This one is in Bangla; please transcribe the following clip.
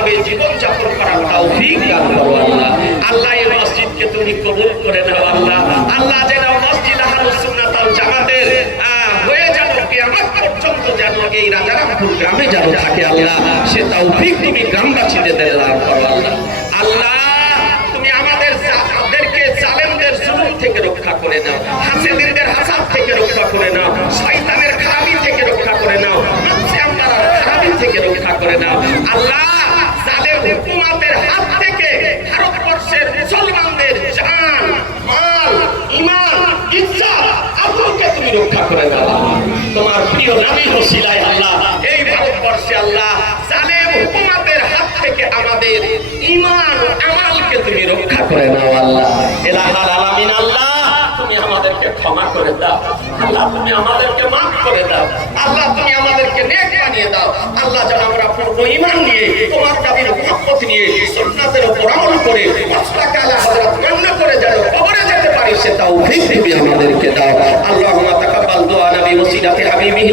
ভাবে জীবন যাপন করার তৌফিক দান করো আল্লাহ। আল্লাহ এই মসজিদকে তুমি কবুল করে নাও আল্লাহ। আল্লাহ যেন মসজিদ আহলুস সুন্নাত ওয়াল জামাতের হয়ে যেন কিয়ামত পর্যন্ত যেন এই রাজারামপুর গ্রামে যেন থাকে আল্লাহ, সে তৌফিক তুমি গ্রামবাসীদের দান করো আল্লাহ। আল্লাহ তুমি আমাদেরকে জালেমদের জুলুম থেকে রক্ষা করে নাও, হাসিদিনদের হাসাদ থেকে রক্ষা করে নাও, শয়তানের খারাপি থেকে রক্ষা করে নাও, নফসিয়ানদের খারাপি থেকে রক্ষা করে নাও আল্লাহ। জালেম হুকুমতের হাত থেকে ভারতবর্ষের মুসলমানদের জান, মাল, ঈমান, ইজ্জত, আবরুকে তুমি রক্ষা করে নাও। তোমার প্রিয় নবী ওসিলায় আল্লাহ এই ভারতবর্ষে আল্লাহ জালেম হুকুমতের হাত থেকে আমাদের ঈমান ও আমালকে তুমি রক্ষা করে নাও আল্লাহ। ইলাহাল আলামিন আল্লাহ তুমি আমাদেরকে ক্ষমা করে দাও আল্লাহ, তুমি আমাদেরকে মাফ করে দাও আল্লাহ, তুমি আমাদেরকে নেক বানিয়ে দাও আল্লাহ। যেন আমরা পূর্ণ ঈমান নিয়ে তোমার নবীর মুহাব্বত নিয়ে সুন্নাতের উপর আমল করে মাসলাকে আলা হযরত মান্য করে যেন কবরে যেতে পারি সে তৌফিক তুমি আমাদেরকে দাও। আল্লাহুম্মা তাকাব্বাল দুআ নবী ওসিলাতে হাবিবিহি